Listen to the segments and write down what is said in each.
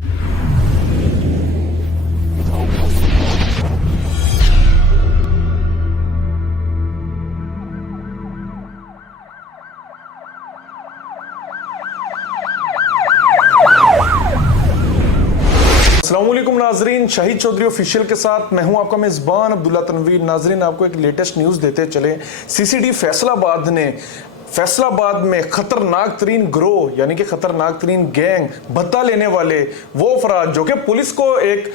अस्सलामुअलैकुम नाजरीन, शाहिद चौधरी ऑफिशियल के साथ मैं हूं आपका मेज़बान अब्दुल्ला तनवीर। नाजरीन, आपको एक लेटेस्ट न्यूज़ देते चले। सीसीडी फैसलाबाद ने फैसलाबाद में खतरनाक तरीन ग्रोह यानी कि खतरनाक तरीन गैंग भत्ता लेने वाले वो अफराद जो कि पुलिस को एक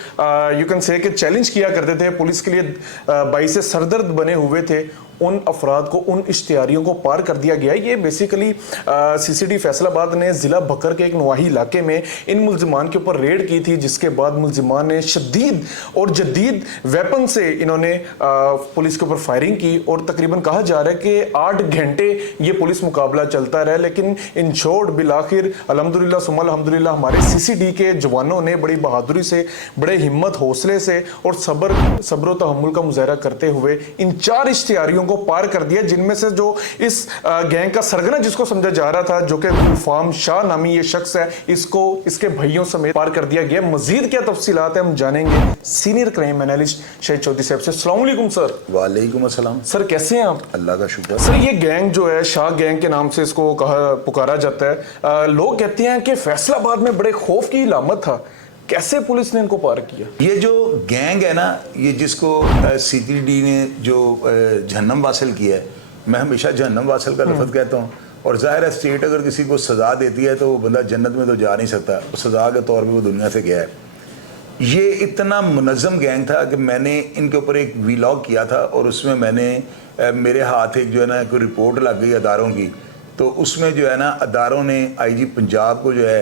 यू कैन से कि चैलेंज किया करते थे, पुलिस के लिए बाइसे सरदर्द बने हुए थे, उन अफराद को, उन इश्तिहारियों को पार कर दिया गया। ये बेसिकली सीसीडी फैसलाबाद ने ज़िला बकर के एक नवाही इलाके में इन मुल्जिमान के ऊपर रेड की थी, जिसके बाद मुल्जिमान ने शदीद और जदीद वेपन से इन्होंने पुलिस के ऊपर फायरिंग की और तकरीबन कहा जा रहा है कि 8 घंटे ये पुलिस मुकाबला चलता रहा। लेकिन इन छोड़ बिलाखिर अल्हम्दुलिल्लाह सुम्मा अल्हम्दुलिल्लाह हमारे सीसीडी के जवानों ने बड़ी बहादुरी से, बड़े हिम्मत हौसले से और सब्र तहम्मुल का मुजाहरा करते हुए इन 4 इश्तिहारियों को पार कर दिया, जिनमें से जो इस गैंग का सरगना जिसको समझा जा रहा था, जो कि गुलफाम शाह नामी ये शख्स है, इसको इसके भाइयों समेत पार कर दिया गया। मजीद क्या तफसीलात है हम जानेंगे senior crime analyst Shahid Chaudhary sahab से। अस्सलाम वालेकुम सर। वालेकुम अस्सलाम सर, कैसे हैं आप? अल्लाह का शुक्र। सर, ये गैंग जो है शाह गैंग के नाम से इसको पुकारा जाता है। लोग कहते हैं कि फैसलाबाद में बड़े खौफ की इलामत था, कैसे पुलिस ने इनको पार किया? ये जो गैंग है ना, ये जिसको सीसीडी ने जो जहन्नम वासिल किया है, मैं हमेशा जहन्नम वासिल का लफ्ज़ कहता हूँ। और जाहिर है स्टेट अगर किसी को सज़ा देती है तो वो बंदा जन्नत में तो जा नहीं सकता, सज़ा के तौर पे वो दुनिया से गया है। ये इतना मुनज़्ज़म गैंग था कि मैंने इनके ऊपर एक वीलॉग किया था और उसमें मैंने मेरे हाथ एक जो है ना कोई रिपोर्ट लग गई अदारों की, तो उसमें जो है ना अदारों ने आईजी पंजाब को जो है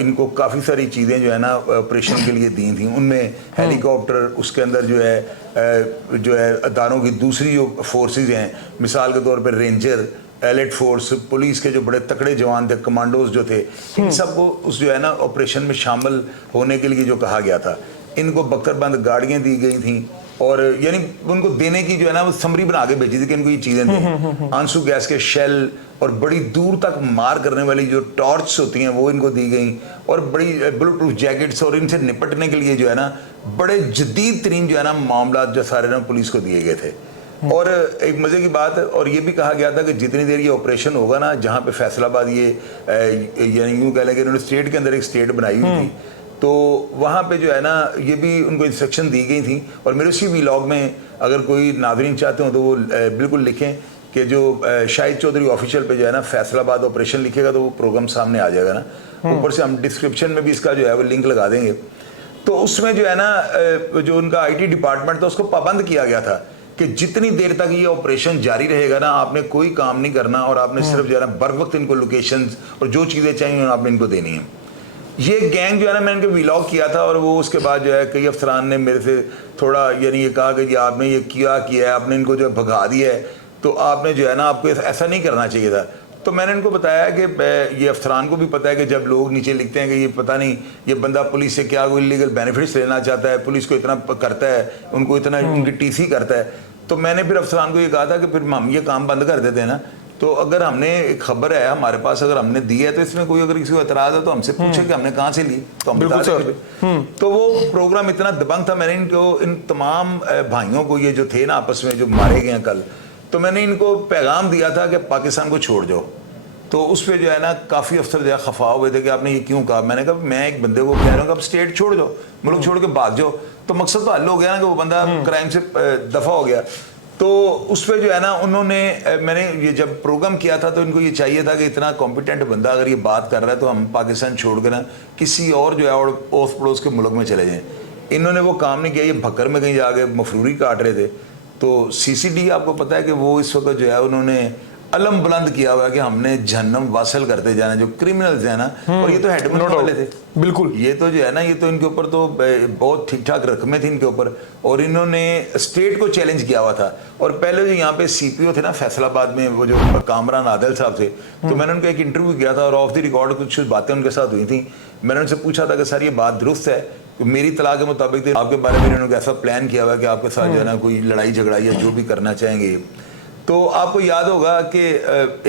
इनको काफ़ी सारी चीज़ें जो है ना ऑपरेशन के लिए दी थी। उनमें हेलीकॉप्टर, उसके अंदर जो है अदारों की दूसरी जो फोर्सेस हैं, मिसाल के तौर पर रेंजर, एलिट फोर्स, पुलिस के जो बड़े तकड़े जवान थे, कमांडोज जो थे, इन सबको उस जो है ना ऑपरेशन में शामिल होने के लिए जो कहा गया था। इनको बख्तरबंद गाड़ियाँ दी गई थी और यानी उनको देने की जो है ना वो समरी बना के भेजी थी कि इनको ये चीज़ें दें। आंसू गैस के शेल और बड़ी दूर तक मार करने वाली जो टॉर्च होती हैं वो इनको दी गई और बड़ी बुलेट प्रूफ जैकेट्स, और इनसे निपटने के लिए जो है ना बड़े जदीद तरीन जो है ना मामला जो सारे ना पुलिस को दिए गए थे। और एक मज़े की बात है, और ये भी कहा गया था कि जितनी देर ये ऑपरेशन होगा ना, जहाँ पे फैसलाबाद ये यानी यूँ कह लें कि इन्होंने स्टेट के अंदर एक स्टेट बनाई हुई थी, तो वहाँ पे जो है ना ये भी उनको इंस्ट्रक्शन दी गई थी। और मेरे उसी व्लॉग में अगर कोई नाज़रीन चाहते हो तो वो बिल्कुल लिखें कि जो शाहिद चौधरी ऑफिशियल पे जो है ना फैसलाबाद ऑपरेशन लिखेगा तो वो प्रोग्राम सामने आ जाएगा ना। ऊपर से हम डिस्क्रिप्शन में भी इसका जो है वो लिंक लगा देंगे। तो उसमें जो है ना जो उनका IT डिपार्टमेंट था उसको पाबंद किया गया था कि जितनी देर तक ये ऑपरेशन जारी रहेगा ना, आपने कोई काम नहीं करना और आपने सिर्फ जो है ना बर वक्त इनको लोकेशंस और जो चीज़ें चाहिए आपने इनको देनी है। ये गैंग जो है ना, मैंने इनको व्लॉग किया था और वो उसके बाद जो है कई अफसरान ने मेरे से थोड़ा यानी ये कहा कि जी आपने ये किया है, आपने इनको जो भगा दिया है, तो आपने जो है ना आपको ऐसा नहीं करना चाहिए था। तो मैंने इनको बताया कि ये अफसरान को भी पता है कि जब लोग नीचे लिखते हैं कि ये पता नहीं ये बंदा पुलिस से क्या कोई इलीगल बेनिफिट्स लेना चाहता है, पुलिस को इतना करता है, उनको इतना उनकी TC करता है, तो मैंने फिर अफसरान को ये कहा था कि फिर हम ये काम बंद कर देते हैं ना। तो अगर हमने एक खबर है हमारे पास, अगर हमने दी है तो इसमें कोई अगर किसी को एतराज़ है तो हमसे पूछे कि हमने कहाँ से ली, तो हम बता देंगे। तो वो प्रोग्राम इतना दबंग था, मैंने इनको इन तमाम भाइयों को ये जो थे ना आपस में जो मारे गए हैं कल, तो मैंने इनको पैगाम दिया था कि पाकिस्तान को छोड़ जाओ। तो उस पर जो है ना काफ़ी अफसर जो है खफा हुए थे कि आपने ये क्यों कहा। मैंने कहा मैं एक बंदे को कह रहा हूँ कि आप स्टेट छोड़ जाओ, मुल्क छोड़ के भाग जाओ, तो मकसद तो हल हो गया ना कि वो बंदा क्राइम से दफ़ा हो गया। तो उस पर जो है ना उन्होंने, मैंने ये जब प्रोग्राम किया था तो इनको ये चाहिए था कि इतना कॉम्पिटेंट बंदा अगर ये बात कर रहा है तो हम पाकिस्तान छोड़ कर ना किसी और जो है और पड़ोस के मुल्क में चले जाएँ। इन्होंने वो काम नहीं किया, ये भक्कर में कहीं जाके मफरूरी काट रहे थे। तो CCD आपको पता है कि वो इस वक्त जो है उन्होंने अलम बुलंद किया हुआ है कि हमने जहन्नम वासिल करते जाना जो क्रिमिनल्स हैं ना, और ये तो हेडमैन वाले थे बिल्कुल। ये तो जो है ना ये तो इनके ऊपर तो बहुत ठीक ठाक रकमें थी इनके ऊपर, और इन्होंने स्टेट को चैलेंज किया हुआ था। और पहले जो यहाँ पे CPO थे ना फैसलाबाद में, वो जो कामरान आदिल साहब थे, तो मैंने उनका एक इंटरव्यू किया था और ऑफ द रिकॉर्ड कुछ बातें उनके साथ हुई थी। मैंने उनसे पूछा था कि सर ये बात दुरुस्त है, मेरी तलाह के मुताबिक आपके बारे में इन्होंने ऐसा प्लान किया हुआ है कि आपके साथ जो है ना कोई लड़ाई झगड़ा या जो भी करना चाहेंगे। तो आपको याद होगा कि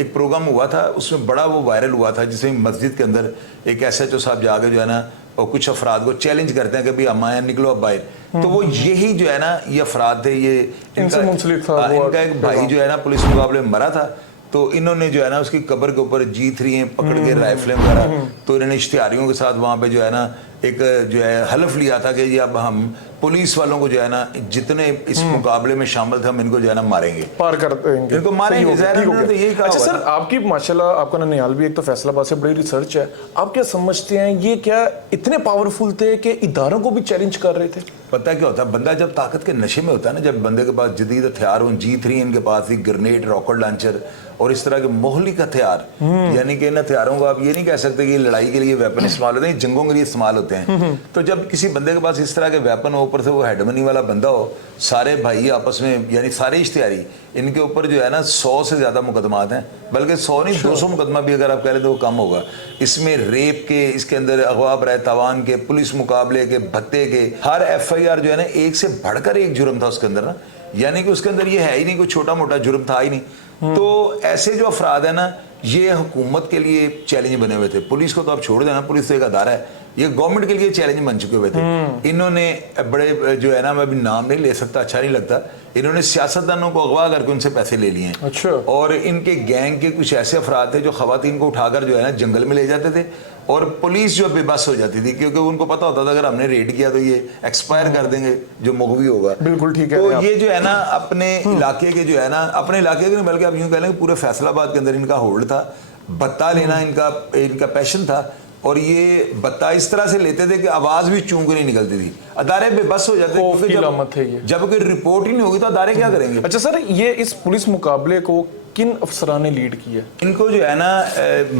एक प्रोग्राम हुआ था, उसमें बड़ा वो वायरल हुआ था, जिसमें मस्जिद के अंदर एक SHO साहब जाके जो है ना और कुछ अफराद को चैलेंज करते हैं कि भाई हम आए निकलो अब बाहर। तो वो यही जो है ना ये अफराद थे, ये इनसे मुंसलिक था इनका एक भाई जो है ना पुलिस मुकाबले में मरा था। तो इन्होंने जो है ना उसकी कब्र के ऊपर G3 पकड़ के राइफलें वगैरह, तो इन्होंने इश्तिहारियों के साथ वहाँ पे जो है ना एक जो है हलफ लिया था कि ये अब हम पुलिस वालों को जो है ना जितने इस मुकाबले में शामिल थे हम इनको जो है ना मारेंगे, पार कर देंगे, इनको मारेंगे। तो यही कहा। अच्छा सर, आपकी माशाल्लाह आपका ननिहाल भी एक तो फैसलाबाद से बड़ी रिसर्च है, आप क्या समझते हैं ये क्या इतने पावरफुल थे कि इदारों को भी चैलेंज कर रहे थे? पता क्या होता है, बंदा जब ताकत के नशे में होता है ना, जब बंदे के पास जदीद हथियार हो, G3 इनके पास थी, ग्रेनेड, रॉकेट लॉन्चर और इस तरह के मोहलिक हथियार, यानी कि इन हथियारों को आप ये नहीं कह सकते कि लड़ाई के लिए वेपन इस्तेमाल होते हैं, जंगों के लिए इस्तेमाल होते हैं। तो जब किसी बंदे के पास इस तरह के वेपन हो, ऊपर से वो हेडमनी वाला बंदा हो, सारे भाई आपस में यानी सारे इश्तिहारी, इनके ऊपर जो है ना 100 से ज्यादा मुकदमात हैं, बल्कि 100 नहीं 200 मुकदमा भी अगर आप कह लें तो वो कम होगा। इसमें रेप के, इसके अंदर अगवा बराए तावान के, पुलिस मुकाबले के, भत्ते के, हर FIR जो है ना एक से बढ़कर एक जुर्म था उसके अंदर ना, यानी कि उसके अंदर ये है ही नहीं कोई छोटा मोटा जुर्म था ही नहीं। तो ऐसे जो अफराद है ना ये हुकूमत के लिए चैलेंज बने हुए थे। पुलिस को तो आप छोड़ देना, पुलिस तो एक अदारा है, ये गवर्नमेंट के लिए चैलेंज बन चुके हुए थे। इन्होंने बड़े जो है ना, मैं अभी नाम नहीं ले सकता, अच्छा नहीं लगता, इन्होंने सियासतदानों को अगवा करके उनसे पैसे ले लिए हैं। अच्छा। और इनके गैंग के कुछ ऐसे अफराद थे जो खवातीन को उठाकर जो है ना जंगल में ले जाते थे और पुलिस जो बेबस हो जाती थी, क्योंकि उनको पता होता था अगर हमने रेड किया तो ये एक्सपायर कर देंगे जो मुगवी होगा। बिल्कुल ठीक है। तो ये जो है ना अपने इलाके के जो है ना, अपने इलाके के बल्कि आप यूं कह लें पूरे फैसलाबाद के अंदर इनका होल्ड था, बत्ता लेना इनका पैशन था। और ये बत्ता इस तरह से लेते थे कि आवाज भी चूं के नहीं निकलती थी, अदारे बेबस हो जाते थे। जब कोई रिपोर्ट ही नहीं होगी तो अदारे क्या करेंगे? अच्छा सर, ये इस पुलिस मुकाबले को किन अफसरान ने लीड किया? इनको जो है ना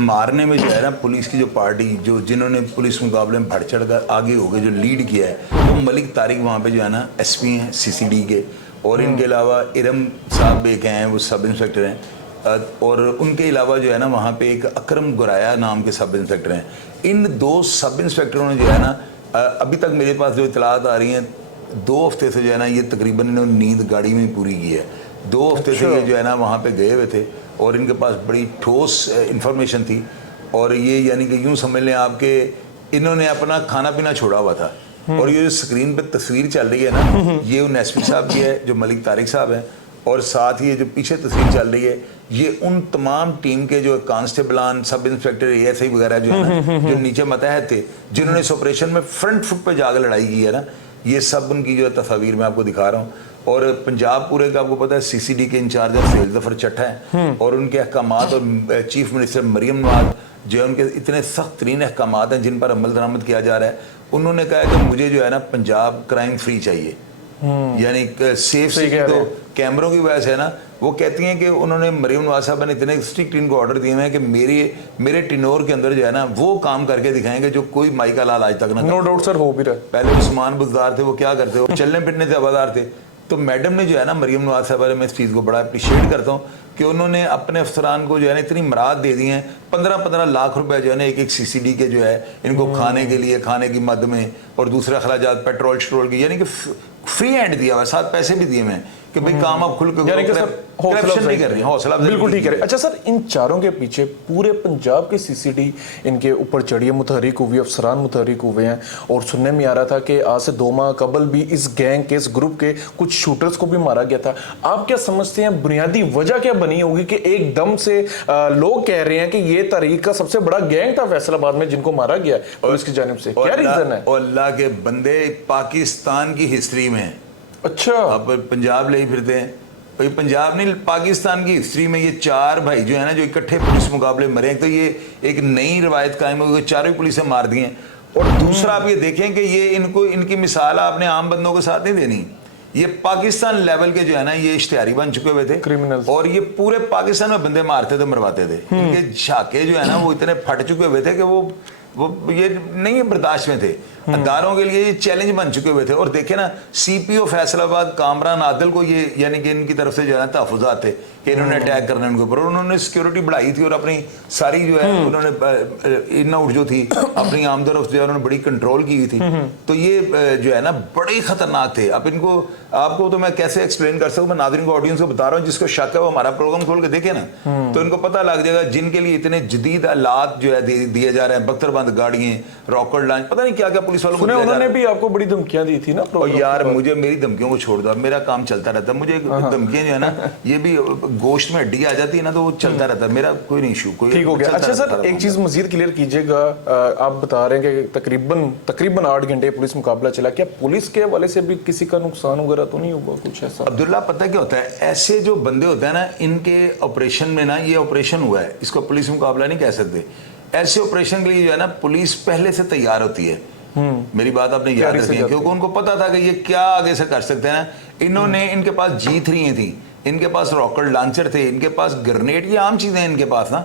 मारने में जो है ना पुलिस की जो पार्टी जो जिन्होंने पुलिस मुकाबले में बढ़ चढ़ कर आगे हो गए, जो लीड किया है वो मलिक तारिक वहाँ पे जो है ना SP हैं CCD के, और इनके अलावा इरम साहब एक हैं, वो सब इंस्पेक्टर हैं, और उनके अलावा जो है ना वहाँ पे एक अकरम गुराया नाम के सब इंस्पेक्टर हैं। इन 2 सब इंस्पेक्टरों ने जो है ना अभी तक मेरे पास जो इतलात आ रही हैं 2 हफ्ते से जो है ना ये तकरीबन इन्होंने नींद गाड़ी में पूरी की है। 2 हफ्ते से ये जो है ना वहाँ पे गए हुए थे और इनके पास बड़ी ठोस इंफॉर्मेशन थी। और ये यानी कि यूँ समझ लें आपके इन्होंने अपना खाना पीना छोड़ा हुआ था। और ये जो स्क्रीन पे तस्वीर चल रही है ना, ये उन SP साहब की है जो मलिक तारिक साहब हैं, और साथ ही ये जो पीछे तस्वीर चल रही है ये उन तमाम टीम के जो कांस्टेबलान, सब इंस्पेक्टर, ASI वगैरह जो है ना जो नीचे मतहत थे, जिन्होंने इस ऑपरेशन में फ्रंट फुट पे जाकर लड़ाई की है ना, ये सब उनकी जो तस्वीर मैं आपको दिखा रहा हूँ। और पंजाब पूरे का आपको पता है CCD के इंचार्ज फैल जफर चट्टा है, और उनके अहकामात और चीफ मिनिस्टर मरियम नवाज जो है उनके इतने सख्त तरीन अहकामात हैं जिन पर अमल दरामद किया जा रहा है। उन्होंने कहा है कि मुझे जो है ना पंजाब क्राइम फ्री चाहिए, यानी सेफ सिटी। तो कैमरों की वजह से है ना, वो कहती हैं कि उन्होंने मरियम नवाज साहब ने इतने स्ट्रिक्ट इनको ऑर्डर दिए हैं कि मेरे टिनोर के अंदर जो है ना वो काम करके दिखाएंगे जो कोई माइका लाल आज तक ना। नो डाउट सर, हो भी रहा है। पहले उस्मान बुजदार थे, वो क्या करते हो, चलने फिरने से आवादार थे। तो मैडम ने जो है ना मरियम नवाज साहब, मैं इस चीज़ को बड़ा अप्रिशिएट करता हूँ कि उन्होंने अपने अफसरान को जो है ना इतनी मराद दे दी हैं। 15-15 लाख रुपए जो है ना एक CCD के जो है इनको खाने के लिए, खाने की मद में, और दूसरे अखराजात पेट्रोल शट्रोल की, यानी कि फ्री हैंड दिया हुआ, साथ पैसे भी दिए हैं कि भाई काम आप खुल के करप्शन नहीं कर रहे, हौसला बिल्कुल ठीक है। अच्छा सर, इन चारों के पीछे पूरे पंजाब के CCD इनके ऊपर चढ़िए मुतहरिक हुए, अफसरान मुतहरिक हुए हैं, और सुनने में आ रहा था कि आज से 2 माह कबल भी इस गैंग के, इस ग्रुप के कुछ शूटर्स को भी मारा गया था। आप क्या समझते हैं बुनियादी वजह क्या बनी होगी कि एकदम से लोग कह रहे हैं कि ये तहरीक का सबसे बड़ा गैंग था फैसलाबाद में जिनको मारा गया और इसकी जानिब से, क्या रीजन है? अल्लाह के बंदे पाकिस्तान की हिस्ट्री में, अच्छा आप पंजाब ले ही फिरते हैं, भाई पंजाब नहीं पाकिस्तान की हिस्ट्री में ये 4 भाई जो है ना जो इकट्ठे पुलिस मुकाबले मरे हैं, तो ये एक नई रवायत कायम हो गई, चारों पुलिसें मार दी हैं। और दूसरा आप ये देखें कि ये इनकी मिसाल आपने आम बंदों के साथ नहीं देनी, ये पाकिस्तान लेवल के जो है ना ये इश्तिहारी बन चुके हुए थे, क्रिमिनल्स, और ये पूरे पाकिस्तान में बंदे मारते थे, मरवाते थे। इनके झाके जो है ना वो इतने फट चुके हुए थे कि वो ये नहीं बर्दाश्त में थे। अदारों के लिए ये चैलेंज बन चुके हुए थे। और देखे ना, सीपीओ फैसलाबाद कामरान आदिल को ये यानी कि इनकी तरफ से जो है ना तहफुजात थे कि इन्होंने अटैक करना उनके ऊपर, उन्होंने सिक्योरिटी बढ़ाई थी और अपनी सारी जो है उन्होंने इन आउट जो थी अपनी आमदरफ्त जो है उन्होंने बड़ी कंट्रोल की हुई थी। तो ये जो है ना बड़े ही खतरनाक थे। अब इनको आपको तो मैं कैसे एक्सप्लेन कर सकूं, मैं नाज़रीन को ऑडियंस को बता रहा हूं, जिसको शक है वो हमारा प्रोग्राम खोल के देखे ना तो इनको पता लग जाएगा। जिनके लिए इतने जदीद आलात जो है दिए जा रहे हैं, बख्तरबंद गाड़ियां, रॉकेट लॉन्च, पता नहीं क्या क्या पुलिस वालों को दिया जा रहा है। उन्होंने भी आपको बड़ी धमकियां दी थी ना। और यार मुझे मेरी धमकियों को छोड़ दो, मेरा काम चलता रहता है। मुझे धमकियां जो है ना ये भी गोश्त में हड्डी आ जाती है ना तो वो चलता रहता है, मेरा कोई नहीं इशू, कोई ठीक हो गया। अच्छा सर, एक चीज मजीद क्लियर कीजिएगा, आप बता रहे हैं कि तकरीबन 8 घंटे पुलिस मुकाबला चला, क्या पुलिस के हवाले से भी किसी का नुकसान वगैरह तो नहीं हुआ कुछ ऐसा? अब्दुल्ला, पता क्या होता है, ऐसे जो बंदे होते हैं ना इनके ऑपरेशन में ना, ये ऑपरेशन हुआ है, इसको पुलिस मुकाबला नहीं कह सकते। ऐसे ऑपरेशन के लिए जो है ना पुलिस पहले से तैयार होती है। मेरी बात आपने याद रखी है, क्योंकि उनको पता था कि ये क्या आगे से कर सकते हैं। इन्होंने, इनके पास G3 थी, इनके पास रॉकेट लॉन्चर थे, इनके पास ग्रेनेड, ये आम चीजें हैं इनके पास ना।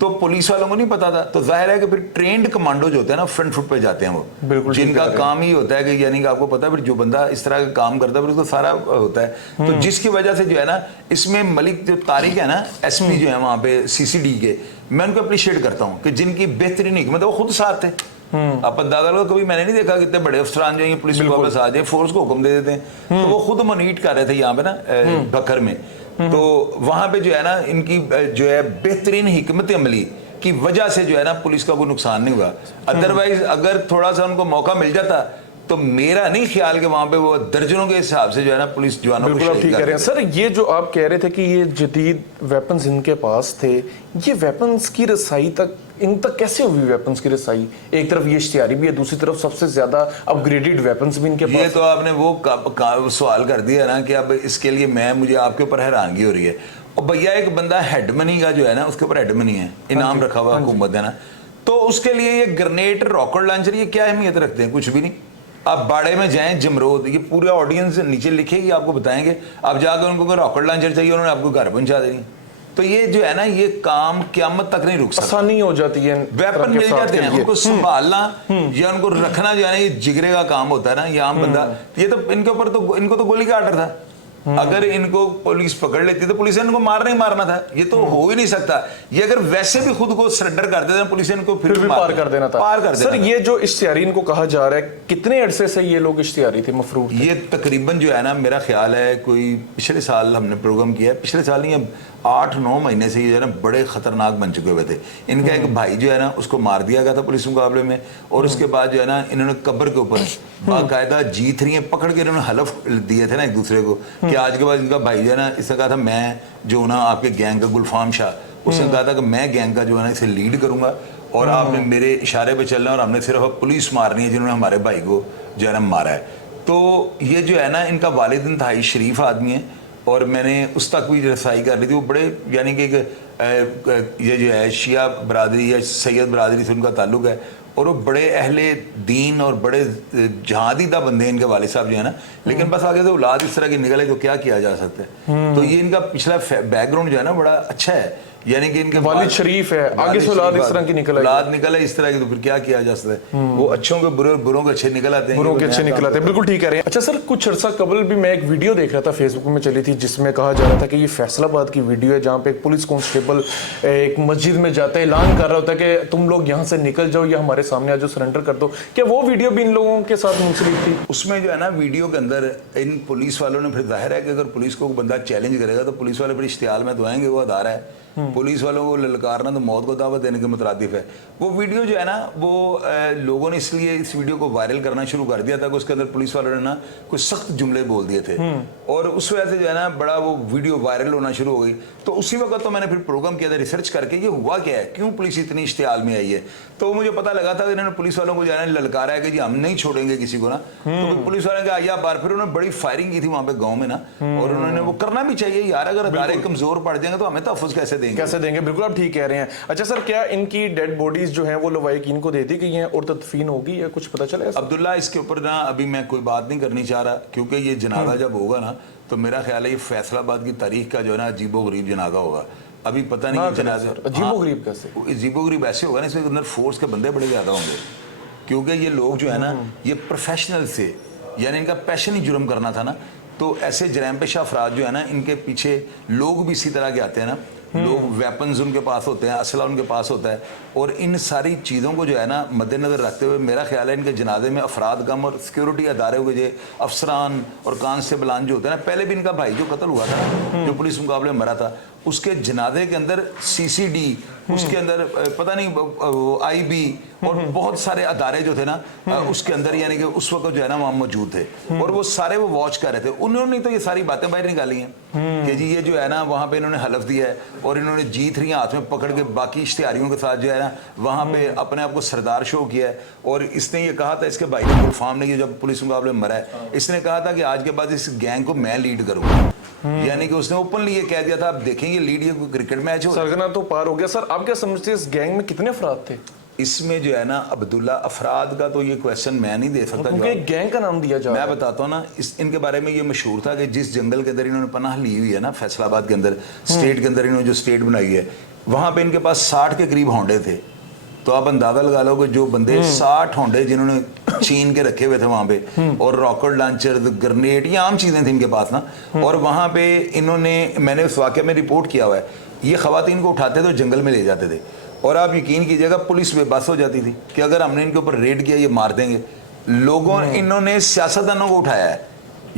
तो पुलिस वालों को नहीं पता था, तो जाहिर है कि फिर ट्रेंड कमांडो जो होते हैं ना फ्रंट फुट पे जाते हैं वो, जिनका काम ही होता है कि यानी कि आपको पता है फिर जो बंदा इस तरह का काम करता है फिर उसको सारा होता है। तो जिसकी वजह से जो है ना इसमें मलिक जो तारिक है ना, एसपी जो है वहां पे CCD के, मैं उनको अप्रिशिएट करता हूँ कि जिनकी बेहतरीन हिकमत है, वो खुद साथ थे। आप अंदाजा लो, कभी मैंने नहीं देखा कितने बड़े अफसरान जो पुलिस को वापस आ जाए, फोर्स को हुक्म दे देते हैं। तो वो खुद मोनिट कर रहे थे यहाँ पे ना बकर में। तो वहां पे जो है ना इनकी जो है बेहतरीन हिकमत अमली की वजह से जो है ना पुलिस का कोई नुकसान नहीं हुआ। अदरवाइज अगर थोड़ा सा उनको मौका मिल जाता तो मेरा नहीं ख्याल कि वहां पे वो दर्जनों के हिसाब से जो है ना पुलिस जवानों को बिल्कुल ठीक कह रहे हैं सर। ये जो आप कह रहे थे कि ये जदीद वेपन्स इनके पास थे, ये वेपन्स की रसाई तक इन तक कैसे हुई? वेपन्स की रसाई, एक तरफ ये इश्तिहारी भी है, दूसरी तरफ सबसे ज्यादा अपग्रेडेड वेपन्स भी इनके पास। ये तो आपने वो सवाल कर दिया ना कि अब इसके लिए मुझे आपके ऊपर हैरानगी हो रही है। और भैया एक बंदा हेड मनी का जो है ना, उसके ऊपर हेड मनी है, इनाम रखा हुआ हुकूमत है ना, तो उसके लिए ये ग्रेनेड, रॉकेट लॉन्चर, ये क्या अहमियत रखते हैं? कुछ भी नहीं। आप बाड़े में जाएं, जमरोद, ये पूरे ऑडियंस नीचे लिखेगी, आपको बताएंगे। आप जाकर उनको रॉकेट लॉन्चर चाहिए, उन्होंने आपको घर पहुंचा देनी। तो ये जो है ना ये काम क़यामत तक नहीं रुक सकता। आसानी हो जाती है, वेपन मिल जाते हैं, उनको संभालना या उनको रखना जो है ना ये जिगरे का काम होता है ना। ये आम बंदा, ये तो इनके ऊपर तो इनको तो गोली का आर्डर था। अगर इनको पुलिस पकड़ लेती तो पुलिस ने इनको मारना ही मारना था, ये तो हो ही नहीं सकता। ये अगर वैसे भी खुद को सरेंडर कर देते पुलिस ने इनको फिर भी पार कर देना था, पार कर देना। सर ये जो इश्तिहारी इनको कहा जा रहा है, कितने अरसे से ये लोग इश्तिहारी थे, मफरूर थे? ये तकरीबन जो है ना मेरा ख्याल है कोई पिछले साल हमने प्रोग्राम किया है, पिछले साल नहीं, 8-9 महीने से ये जो है ना बड़े खतरनाक बन चुके हुए थे। इनका एक भाई जो है ना उसको मार दिया गया था पुलिस मुकाबले में, और उसके बाद जो है ना इन्होंने कब्र के ऊपर बाकायदा G3 पकड़ के इन्होंने हलफ दिए थे ना एक दूसरे को कि आज के बाद इनका भाई जो है ना, इसने कहा था मैं जो ना आपके गैंग का गुलफाम शाह, उसने कहा था कि मैं गैंग का जो है ना इसे लीड करूंगा और आपने मेरे इशारे पे चलना और हमने सिर्फ पुलिस मारनी है जिन्होंने हमारे भाई को जो है ना मारा है। तो ये जो है ना इनका वालिद इंतहाई शरीफ आदमी है, और मैंने उस तक भी रसाई कर ली थी। वो बड़े यानी कि ये जो है शिया बरादरी या सैयद बरादरी से उनका ताल्लुक है, और वो बड़े अहले दीन और बड़े जहादीदा बंदे हैं इनके वालिद साहब जो है ना। लेकिन बस आगे तो औलाद इस तरह की निकले तो क्या किया जा सकता है। तो ये इनका पिछला बैकग्राउंड जो है ना बड़ा अच्छा है, यानी कि इनके वालिद शरीफ है, आगे से औलाद इस तरह की निकल है इस तरह की, तो फिर क्या किया जा सकता है। वो अच्छों के बुरे, बुरों के अच्छे निकल आते हैं, बुरों के अच्छे निकल आते हैं। बिल्कुल ठीक कह रहे हैं। अच्छा सर, कुछ अर्सा कबल भी मैं एक वीडियो देख रहा था, फेसबुक में चली थी, जिसमें कहा जा रहा था कि ये फैसलाबाद की वीडियो है जहाँ पे एक पुलिस कांस्टेबल एक मस्जिद में जाता है, ऐलान कर रहा होता है कि तुम लोग यहाँ से निकल जाओ या हमारे सामने आ जाओ, सरेंडर कर दो। क्या वो वीडियो भी इन लोगों के साथ मुंसलिक थी? उसमें जो है ना वीडियो के अंदर इन पुलिस वालों ने, फिर जाहिर है कि अगर पुलिस को बंदा चैलेंज करेगा तो पुलिस वाले फिर इश्तिहाल में तो आएंगे, वो अदारा है। पुलिस वालों को ललकारना तो मौत को दावत देने के मुतरादिफ है। वो वीडियो जो है ना वो लोगों ने इसलिए इस वीडियो को वायरल करना शुरू कर दिया था कि उसके अंदर पुलिस वालों ने ना कुछ सख्त जुमले बोल दिए थे, और उस वजह से जो है ना बड़ा वो वीडियो वायरल होना शुरू हो गई। तो उसी वक्त तो मैंने फिर प्रोग्राम किया था रिसर्च करके, ये हुआ क्या है, क्यों पुलिस इतनी इश्तिहाल में आई है। तो मुझे पता लगा था कि इन्होंने पुलिस वालों को जो है ना ललकारा है कि जी हम नहीं छोड़ेंगे किसी को ना। तो पुलिस वालों ने कहा आया बार, फिर उन्होंने बड़ी फायरिंग की थी वहां पे गाँव में ना, और उन्होंने वो करना भी चाहिए यार, अगर अदारे कमजोर पड़ जाएंगे तो हमें तहफ़्फ़ुज़ कैसे देंगे। बिल्कुल आप ठीक कह रहे हैं। अच्छा सर, क्या इनकी डेड बॉडीज जो हैं वो लवाहिकीन को दे दी गई हैं और तदफीन होगी या कुछ पता चला? अब्दुल्ला, इसके ऊपर ना अभी मैं कोई बात नहीं करनी चाह रहा, क्योंकि ये जनाजा जब होगा ना तो मेरा ख्याल है ये फैसलाबाद की तारीख का जो है ना अजीबोगरीब जनाजा होगा। अभी पता नहीं जनाजा अजीबोगरीब कैसे? अजीबोगरीब ऐसे होगा ना, इसके अंदर फोर्स के बंदे बड़े ज्यादा होंगे। क्योंकि ये लोग जो है ना ये प्रोफेशनल थे, यानी इनका पैशन ही जुर्म करना था ना। तो ऐसे जराइम पेशा अफराद जो है ना, इनके पीछे लोग भी इसी तरह के आते हैं ना, लोग वेपन्स उनके पास होते हैं, असला उनके पास होता है, और इन सारी चीज़ों को जो है ना मद्देनज़र रखते हुए मेरा ख्याल है इनके जनाजे में अफराद कम और सिक्योरिटी अदारे के जो अफसरान और कांस्टेबलान जो होते हैं ना, पहले भी इनका भाई जो कत्ल हुआ था ना, जो पुलिस मुकाबले में मरा था, उसके जनाजे के अंदर CCD, उसके अंदर पता नहीं IB और बहुत सारे अदारे जो थे ना उसके अंदर, यानी कि उस वक्त जो है ना वहाँ मौजूद थे, और वो सारे वो वॉच कर रहे थे। उन्होंने तो ये सारी बातें बाहर निकाली हैं कि जी ये जो है ना वहाँ पे इन्होंने हलफ दिया है, और इन्होंने G3 हाथ में पकड़ के बाकी इश्तिहारियों के साथ जो है ना वहाँ पे अपने आप को सरदार शो किया है। और इसने ये कहा था, इसके भाई ने गुलफाम ने, ये जब पुलिस मुकाबले में मरा है, इसने कहा था कि आज के बाद इस गैंग को मैं लीड करूँगा, यानी कि उसने ओपनली ये कह दिया था। आप देखेंगे लीड, ये कोई क्रिकेट मैच हो, सरगना तो पार हो गया। सर आप क्या समझते हैं इस गैंग में कितने अफराद थे? इसमें जो है ना अब्दुल्ला, अफराद का तो ये क्वेश्चन मैं नहीं दे सकता, क्योंकि गैंग का नाम दिया जा रहा है। मैं बताता हूँ ना, इनके बारे में ये मशहूर था कि जिस जंगल के अंदर इन्होंने पनाह ली हुई है ना, फैसलाबाद के अंदर, स्टेट के अंदर इन्होंने जो स्टेट बनाई है, वहाँ पे इनके पास 60 के करीब होंडे थे। तो आप अंदाजा लगा लो कि जो बंदे 60 होंडे जिन्होंने छीन के रखे हुए थे वहाँ पे, और रॉकेट लॉन्चर, ग्रेनेड, ये आम चीज़ें थी इनके पास ना, और वहाँ पे इन्होंने, मैंने उस वाक़े में रिपोर्ट किया हुआ है, ये ख़वातीन को उठाते थे और जंगल में ले जाते थे, और आप यकीन कीजिएगा पुलिस बेबस हो जाती थी कि अगर हमने इनके ऊपर रेड किया ये मार देंगे। लोगों इन्होंने सियासतदानों को उठाया है,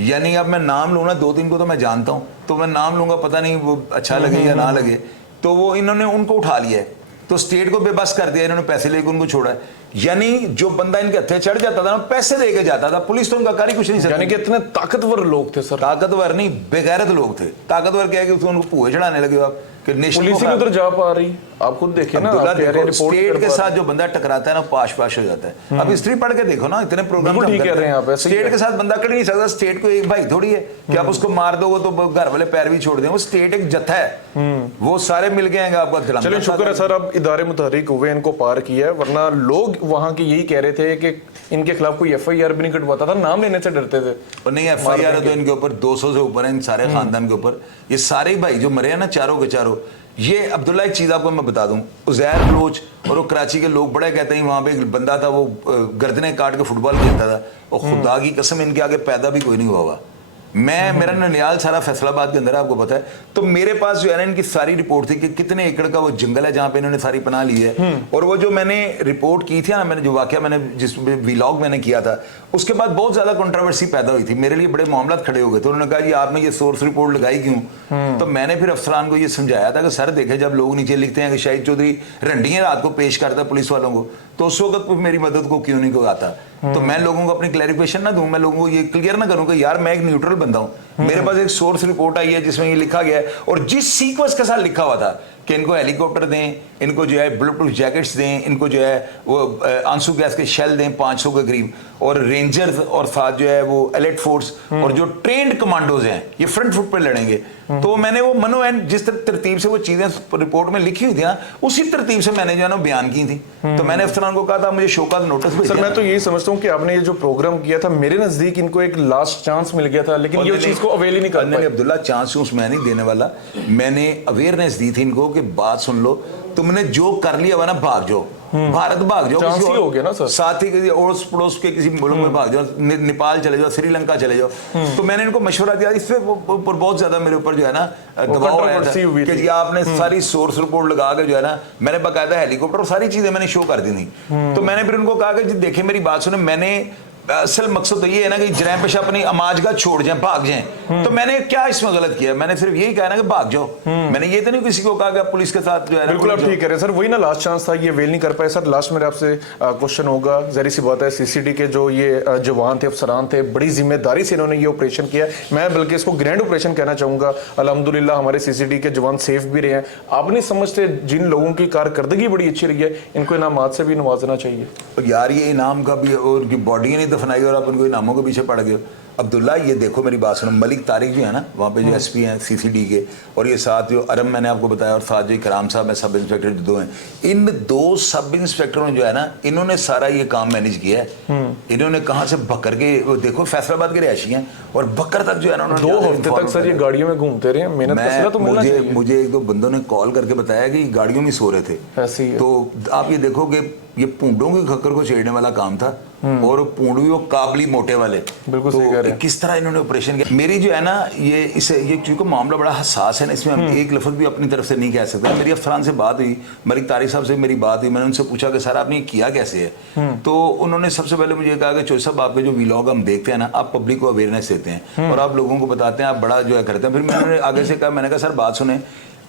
यानी अब मैं नाम लूँ ना, 2-3 को तो मैं जानता हूँ, तो मैं नाम लूँगा, पता नहीं वो अच्छा लगे या ना लगे, तो वो इन्होंने उनको उठा लिया है, तो स्टेट को बेबस कर दिया इन्होंने, पैसे लेके उनको छोड़ा है। यानी जो बंदा इनके हत्थे चढ़ जाता था ना, पैसे देके जाता था, पुलिस तो उनका कारी कुछ नहीं सकती। यानी कि इतने ताकतवर लोग थे सर? ताकतवर नहीं, बेगैरत लोग थे। ताकतवर क्या है कि उनको पुए चढ़ाने लगे आप कि पुलिस ही उधर जा पा रही, आप खुद देखिए ना, स्टेट के साथ जो बंदा टकराता है ना, पाश पाश हो जाता है। अब हिस्ट्री पढ़ के देखो ना, इतने प्रोग्राम ठीक कह रहे हैं आप, स्टेट के साथ बंदा कट नहीं सकता। स्टेट को एक भाई थोड़ी है कि आप उसको मार दोगे तो घर वाले पैर भी छोड़ देंगे, वो स्टेट एक जत्था है, वो सारे मिल गए हैं आपका। चलिए शुक्र है सर, अब इदारे मुतहरिक हुए, इनको पार किया है, वरना लोग वहाँ की यही कह रहे थे कि इनके खिलाफ कोई FIR भी नहीं कटवाता था, नाम लेने से डरते थे। और नहीं, FIR तो इनके ऊपर 200 से ऊपर है, इन सारे खानदान के ऊपर। ये सारे भाई जो मरे हैं ना, चारों के चारों, ये अब्दुल्ला, एक चीज़ आपको मैं बता दूं, उज़ैर बलोच और वो कराची के लोग बड़े कहते हैं वहाँ पे एक बंदा था, वो गर्दनें काट के फुटबॉल खेलता था, और खुदा की कसम इनके आगे पैदा भी कोई नहीं हुआ हुआ। मेरा ननियाल सारा फैसलाबाद के अंदर है, आपको पता है। तो मेरे पास जो है ना इनकी सारी रिपोर्ट थी कि कितने एकड़ का वो जंगल है जहाँ पे इन्होंने सारी पनाह ली है। और वो जो मैंने रिपोर्ट की थी ना, मैंने जो वाकया मैंने जिस व्लॉग मैंने किया था, उसके बाद बहुत ज़्यादा कंट्रोवर्सी पैदा हुई थी, मेरे लिए बड़े मामला खड़े हो गए। तो उन्होंने कहा जी आपने ये सोर्स रिपोर्ट लगाई क्यों? तो मैंने फिर अफसरान को ये समझाया था कि सर देखे, जब लोग नीचे लिखते हैं कि शाहिद चौधरी रंडियाँ रात को पेश करता पुलिस वालों को, तो उस वक्त मेरी मदद को क्यों नहीं कोई आता? तो मैं लोगों को अपनी क्लैरिफिकेशन ना दूं, मैं लोगों को ये क्लियर ना करूं कि यार मैं एक न्यूट्रल बंदा हूं। मेरे पास एक सोर्स रिपोर्ट आई है जिसमें ये लिखा गया है, और जिस सीक्वेंस के साथ लिखा हुआ था कि इनको हेलीकॉप्टर दें, इनको जो है बुलेट प्रूफ जैकेट्स दें, इनको जो है वो आंसू गैस के शेल दें 500 के करीब, और रेंजर्स और साथ जो है वो एलिट फोर्स और जो ट्रेंड कमांडोज हैं ये फ्रंट फुट पर लड़ेंगे। तो मैंने वो मनो एंड जिस तरतीब से वो चीज़ें रिपोर्ट में लिखी हुई थी ना, उसी तरतीब से मैंने जो है ना बयान की थी। तो मैंने अफसरान को कहा था मुझे शोकाज नोटिस भेजा। सर मैं तो यही समझता हूँ कि आपने ये जो प्रोग्राम किया था, मेरे नज़दीक इनको एक लास्ट चांस मिल गया था, लेकिन ये चीज़ को अवेल ही नहीं कर पाए। अब्दुल्ला चांस मैं नहीं देने वाला, मैंने अवेयरनेस दी थी इनको कि बात सुन लो, तुमने जो कर लिया हुआ ना भाग जाओ, भारत भाग जाओ, किसी हो गया ना सर, साथ ही किसी अड़ोस पड़ोस के किसी मुल्क में भाग जाओ, नेपाल चले जाओ, श्रीलंका चले जाओ। तो मैंने इनको मशवरा दिया, इससे बहुत ज्यादा मेरे ऊपर जो है ना दबाव आया था कि जी आपने सारी सोर्स रिपोर्ट लगा के जो है ना, मैंने बाकायदा हेलीकॉप्टर और सारी चीजें मैंने शो कर दी थी। तो मैंने फिर उनको कहा कि जी देखें मेरी बात सुने, मैंने असल मकसद तो ये है ना कि जराइम पेशा अपनी अमाजगा छोड़ जाए, भाग जाए। तो मैंने क्या इसमें गलत किया? मैंने सिर्फ यही कहा ना कि भाग जाओ। मैंने ये तो नहीं किसी को कहा कि पुलिस के साथ जो है ना। बिल्कुल आप ठीक कह रहे हैं सर, वही ना लास्ट चांस था, ये वेल नहीं कर पाए। सर लास्ट मेरे आपसे क्वेश्चन होगा, जहरी सी बात है, CCD के जो ये जवान थे, अफसरान थे, बड़ी जिम्मेदारी से इन्होंने ये ऑपरेशन किया। मैं बल्कि इसको ग्रैंड ऑपरेशन कहना चाहूँगा। अल्हम्दुलिल्लाह हमारे CCD के जवान सेफ भी रहे हैं। आप नहीं समझते जिन लोगों की कारकर्दगी बड़ी अच्छी रही है, इनको इनामात से भी नवाजना चाहिए? यार ये इनाम का भी, और बॉडी नहीं दफनाई और आप उनको नामों के पीछे पड़ गए। अब्दुल्ला ये देखो मेरी बात सुनो, मलिक तारिक जो है ना वहाँ पे जो SP हैं CCD के, और ये साथ जो अरम मैंने आपको बताया, और साथ जो इकराम साहब है सब इंस्पेक्टर जो 2 हैं, इन 2 सब इंस्पेक्टरों जो है ना, इन्होंने सारा ये काम मैनेज किया है। इन्होंने कहाँ से बकर के, देखो फैसलाबाद के रिहायशी हैं, और बकर तक जो है ना 2 हफ्ते तक सर ये गाड़ियों में घूमते रहे। मेहनत का सिला तो मिलना चाहिए। मुझे 1-2 बंदों ने कॉल करके बताया कि गाड़ियों में सो रहे थे। तो आप ये देखो कि ये पूंडों की खक्कर को छेड़ने वाला काम था और पूंड भी वो काबली मोटे वाले। बिल्कुल सही कह रहे हैं। किस तरह इन्होंने ऑपरेशन किया। मेरी जो है ना ये क्योंकि मामला बड़ा हसास है ना, इसमें हम एक लफ्ज भी अपनी तरफ से नहीं कह सकते। मेरी अफसरान से बात हुई, मलिक तारिक साहब से मेरी बात हुई, मैंने उनसे पूछा कि सर आपने किया कैसे है। तो उन्होंने सबसे पहले मुझे कहा कि चौधरी साहब आपके जो व्लॉग हम देखते हैं ना, आप पब्लिक को अवेयरनेस देते हैं और आप लोगों को बताते हैं, आप बड़ा जो है करते हैं। फिर मैंने आगे से कहा, मैंने कहा सर बात सुने,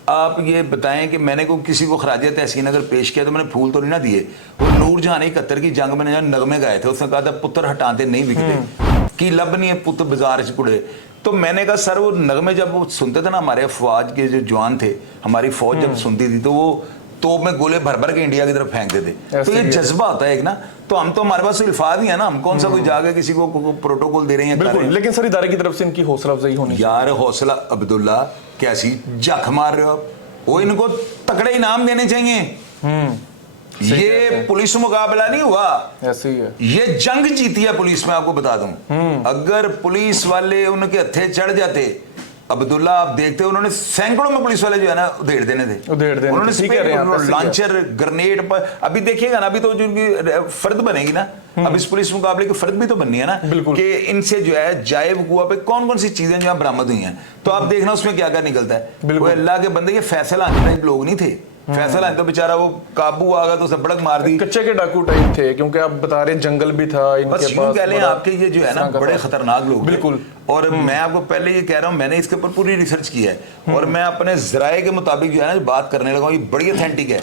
आप ये बताएं कि मैंने को किसी को खराज तहसीन अगर पेश किया तो मैंने फूल तो नहीं ना दिए। वो नूरजहान 71 की जंग में जहाँ नगमे गाए थे, उसने कहा था पुत्र हटाते नहीं बिकते कि लब नहीं है पुत्र बाजार से पुड़े। तो मैंने कहा सर वो नगमे जब वो सुनते थे ना, हमारे अफवाज के जो जवान थे, हमारी फौज जब सुनती थी तो वो तोप में गोले भर भर के इंडिया की तरफ फेंकते थे। तो ये जज्बा होता है एक ना, तो हम तो हमारे पास अल्फाज ही है ना, हम कौन सा कोई जाके किसी को प्रोटोकॉल दे रहे हैं। बिल्कुल, लेकिन सर इदारे की तरफ से इनकी हौसला अफजाई होनी यार। हौसला अब्दुल्ला कैसी जख मार रहे हो, वो इनको तगड़े इनाम देने चाहिए। ये पुलिस मुकाबला नहीं हुआ, ऐसे ही है। ये जंग जीती है पुलिस में, आपको बता दूं। अगर पुलिस वाले उनके हथे चढ़ जाते अब्दुल्ला, आप देखते उन्होंने सैकड़ों में पुलिस वाले जो है ना उधेड़ देने थे, उन्होंने लॉन्चर ग्रेनेड पर। अभी देखिएगा ना, अभी तो जो फर्द बनेगी ना, अब इस पुलिस मुकाबले की फर्द भी तो बननी है ना, कि इनसे जो है जाए वकूआ पे कौन कौन सी चीजें जो है बरामद हुई हैं। तो आप देखना उसमें क्या क्या निकलता है। वो अल्लाह के बंदे, ये फैसला आने टाइप लोग नहीं थे। फैसला तो बेचारा वो काबू आ गया तो सबड़क मार दी। कच्चे के डाकू टाइप थे, क्योंकि आप बता रहे जंगल भी था इनके बस यूं कह लें आपके ये जो है ना बड़े खतरनाक लोग। बिल्कुल। और मैं आपको पहले ये कह रहा हूँ, मैंने इसके ऊपर पूरी रिसर्च की है और मैं अपने जराए के मुताबिक जो है ना बात करने लगा हूँ, ये बड़ी ऑथेंटिक है।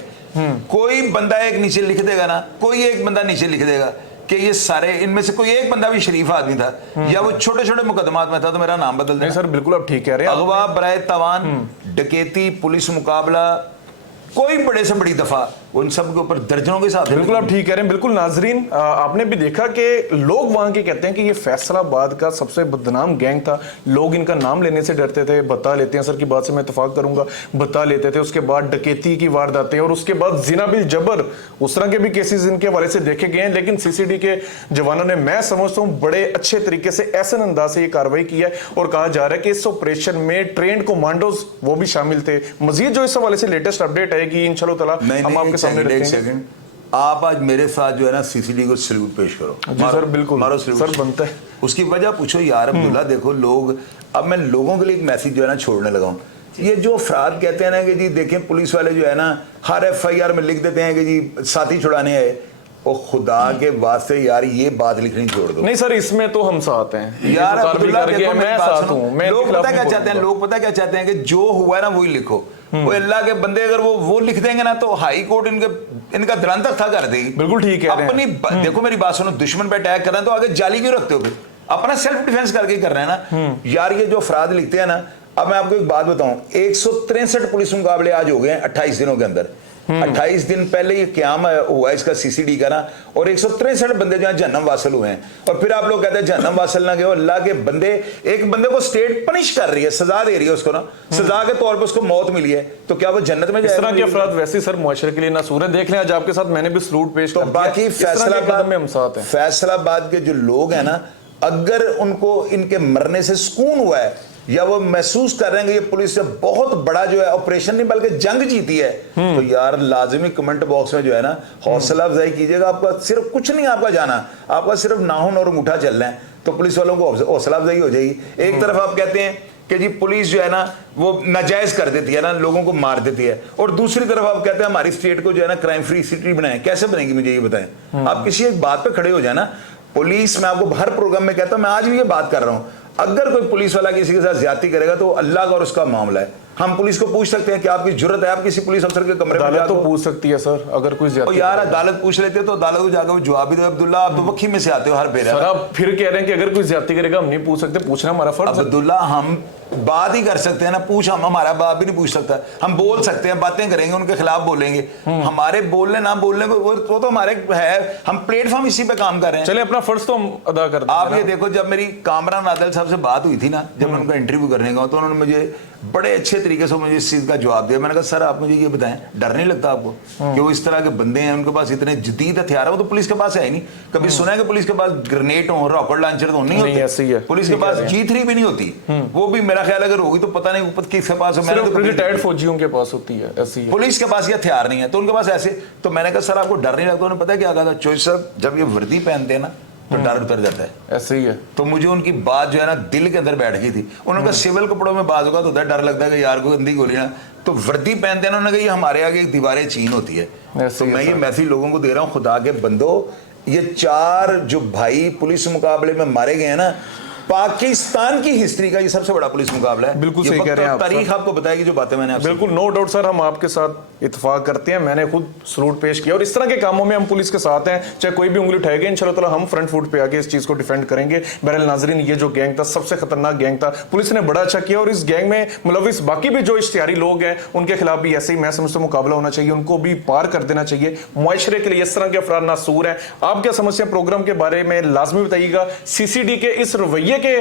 कोई बंदा एक नीचे लिख देगा ना, कोई एक बंदा नीचे लिख देगा कि ये सारे, इनमें से कोई एक बंदा भी शरीफ आदमी था या वो छोटे छोटे मुकदमात में था, तो मेरा नाम बदल देना। सर बिल्कुल आप ठीक कह रहे हैं। अगवा, बराए तवान, डकैती, पुलिस मुकाबला, कोई बड़े से बड़ी दफा, उन सब के ऊपर दर्जनों के साथ। बिल्कुल आप ठीक कह रहे हैं। बिल्कुल नाजरीन, आपने भी देखा कि लोग वहां के कहते हैं कि ये फैसलाबाद का सबसे बदनाम गैंग था। लोग इनका नाम लेने से डरते थे। बता लेते हैं, सर की बात से मैं इत्तेफाक करूंगा, बता लेते थे। उसके बाद डकैती की वारदातें और उसके बाद जिना बिल जबर, उस तरह के भी केसेस इनके हवाले से देखे गए हैं। लेकिन सीसीडी के जवानों ने, मैं समझता हूँ, बड़े अच्छे तरीके से ऐसे अंदाज से ये कार्रवाई की है और कहा जा रहा है कि इस ऑपरेशन में ट्रेंड कमांडोज वो भी शामिल थे। मजीद जो इस हवाले से लेटेस्ट अपडेट आएगी इंशाल्लाह ताला हम आपके सामने रखेंगे। आप आज मेरे साथ जो है ना सीसीडी को सैल्यूट पेश करो। जी सर बिल्कुल, मारो सैल्यूट सर बनता है। उसकी वजह पूछो यार अब्दुल्ला। देखो लोग, अब मैं लोगों के लिए एक मैसेज जो है ना छोड़ने लगा हूँ। ये जो अफराद कहते हैं ना कि जी देखें पुलिस वाले जो है ना हर FIR में लिख देते हैं कि जी साथी छुड़ाने आए, और खुदा के वास्ते यार ये बात लिखनी छोड़ दो। नहीं सर, इसमें तो हम साथ हैं यार अब्दुल्ला, देखो मैं साथ हूं। लोग पता क्या चाहते हैं, लोग पता क्या चाहते हैं कि जो हुआ है ना वही लिखो। वो अल्लाह के बंदे अगर वो लिख देंगे ना तो हाई कोर्ट इनका धुरंधर था कर देगी। बिल्कुल ठीक है। अपनी देखो मेरी बात सुनो, दुश्मन पे अटैक कर रहे हैं तो आगे जाली क्यों रखते हो? फिर अपना सेल्फ डिफेंस करके कर रहे हैं ना यार। ये जो अफराद लिखते हैं ना, अब मैं आपको एक बात बताऊं, 163 पुलिस मुकाबले आज हो गए हैं 28 दिनों के अंदर। 28 दिन पहले ये क्याम हुआ इसका सीसीडी का ना, और 163 बंदे जो है जहन्नम वासल हुए हैं। और फिर आप लोग कहते हैं जहन्नम वासल ना गए। अल्लाह के बंदे, एक बंदे को स्टेट पनिश कर रही है, सजा दे रही है उसको ना, सजा के तौर पर उसको मौत मिली है, तो क्या वो जन्नत में जाएगा? इस तरह के अफराद वैसे सर मुआशरे के लिए नासूर है। देख लें आज आपके साथ मैंने भी सलूट पेश तो बाकी फैसलाबाद में हम साथ हैं। फैसलाबाद के जो लोग हैं ना, अगर उनको इनके मरने से सुकून हुआ है या वो महसूस कर रहे हैं कि ये पुलिस से बहुत बड़ा जो है ऑपरेशन नहीं बल्कि जंग जीती है, तो यार लाजिमी कमेंट बॉक्स में जो है ना हौसला अफजाई कीजिएगा। आपका सिर्फ कुछ नहीं आपका जाना, आपका सिर्फ नाखून और अंगूठा चल रहे हैं, तो पुलिस वालों को हौसला अफजाई हो जाएगी। एक तरफ आप कहते हैं कि जी पुलिस जो है ना वो नाजायज कर देती है ना, लोगों को मार देती है, और दूसरी तरफ आप कहते हैं हमारी स्टेट को जो है ना क्राइम फ्री सिटी बनाए। कैसे बनेगी मुझे ये बताएं। आप किसी एक बात पे खड़े हो जाए ना। पुलिस, मैं आपको हर प्रोग्राम में कहता हूं, मैं आज भी ये बात कर रहा हूं, अगर कोई पुलिस वाला किसी के साथ ज्यादती करेगा तो अल्लाह का और उसका मामला है। हम पुलिस को पूछ सकते हैं कि आपकी जुर्रत है आप किसी पुलिस अफसर के कमरे में जाकर तो पूछ सकती है सर, अगर कोई ज्यादती यार अदालत पूछ लेते तो अदालत को जाकर जवाब भी दो। अब्दुल्ला आप तो वक्की में से आते हो हर बेर। सर आप फिर कह रहे हैं कि अगर कोई ज्यादती करेगा हम नहीं पूछ सकते, पूछना हमारा फर्ज है। अब्दुल्ला हम बात ही कर सकते हैं ना, पूछ हम, हमारा बाप भी नहीं पूछ सकता। हम बोल सकते हैं, बातें करेंगे, उनके खिलाफ बोलेंगे। हमारे बोलने ना बोलने को वो तो हमारे है, हम प्लेटफॉर्म इसी पे काम कर रहे हैं। चलिए अपना फर्ज तो हम अदा कर दें। आप ये देखो, जब मेरी कामरान आदिल साहब से बात हुई थी ना, जब मैं उनका इंटरव्यू करने गया तो उन्होंने मुझे बड़े अच्छे तरीके से मुझे इस चीज का जवाब दिया। मैंने कहा सर आप मुझे ये बताएं, डर नहीं लगता आपको कि वो इस तरह के बंदे हैं, उनके पास इतने जदीद हथियार है? वो तो पुलिस के पास है ही नहीं। कभी सुना है कि पुलिस के पास ग्रेनेड हो, रॉकेट लॉन्चर तो नहीं होते? ऐसे ही है। पुलिस के पास G3 भी नहीं होती। वो भी मेरा ख्याल अगर होगी तो पता नहीं ऊपर किसके पास हो। मैंने सिर्फ तो कभी रिटायर्ड फौजियों के पास होती है, ऐसी है। पुलिस के पास ये हथियार नहीं है तो उनके पास ऐसे। तो मैंने कहा सर आपको डर नहीं लगता? उन्होंने पता क्या कहा था, चौधरी साहब जब ये वर्दी पहनते हैं ना तो डर उतर जाता है। ऐसे ही है। तो मुझे उनकी बात जो है ना दिल के अंदर बैठ गई थी। उन्होंने कहा सिविल कपड़ों में बात होगा तो होता है, डर लगता है कि यार कोई गंदी गोली ना, तो वर्दी पहनते हैं ना, उन्होंने कहा ये हमारे आगे एक दीवारें चीन होती है। तो मैं ये मैसेज लोगों को दे रहा हूँ, खुदा के बंदो, ये 4 जो भाई पुलिस मुकाबले में मारे गए हैं ना, पाकिस्तान की हिस्ट्री का ये सबसे बड़ा पुलिस मुकाबला है। बिल्कुल सही कह रहे हैं आप। तारीख आपको बताएगी जो बातें मैंने आपसे। बिल्कुल, नो डाउट सर, हम आपके साथ इत्तेफाक करते हैं। मैंने खुद सलूट पेश किया और इस तरह के कामों में हम पुलिस के साथ हैं, चाहे कोई भी उंगली उठाएगा इंशाल्लाह ताला हम फ्रंट फुट पे आके इस चीज को डिफेंड करेंगे। बहरहाल नाजरीन, ये जो गैंग था सबसे खतरनाक गैंग था, पुलिस ने बड़ा अच्छा किया और इस गैंग में मुलविस बाकी भी जो इश्तिहारी लोग हैं उनके खिलाफ भी ऐसे ही मैं समझता हूं मुकाबला होना चाहिए, उनको भी पार कर देना चाहिए। मुआशरे के लिए इस तरह के अफराद नासूर हैं। आप क्या समझते हैं प्रोग्राम के बारे में लाजमी बताइएगा। सीसीडी के इस रवैये के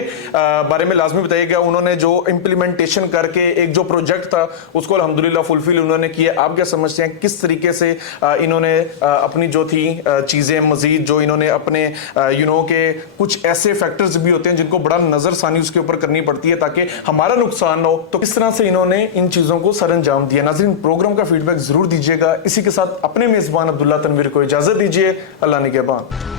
बारे में लाजमी बताइएगा। उन्होंने जो इंप्लीमेंटेशन करके एक जो प्रोजेक्ट था उसको अल्हम्दुलिल्लाह फुलफिल उन्होंने किया। आप क्या समझते हैं किस तरीके से इन्होंने अपनी जो थी चीजें मजीद जो इन्होंने अपने के कुछ ऐसे फैक्टर्स भी होते हैं जिनको बड़ा नजरसानी उसके ऊपर करनी पड़ती है ताकि हमारा नुकसान ना हो, तो किस तरह से इन्होंने इन चीजों को सरअंजाम दिया। नाज़रीन, प्रोग्राम का फीडबैक जरूर दीजिएगा। इसी के साथ अपने मेजबान अब्दुल्ला तनवीर को इजाजत दीजिए। अल्लाह निगहबान।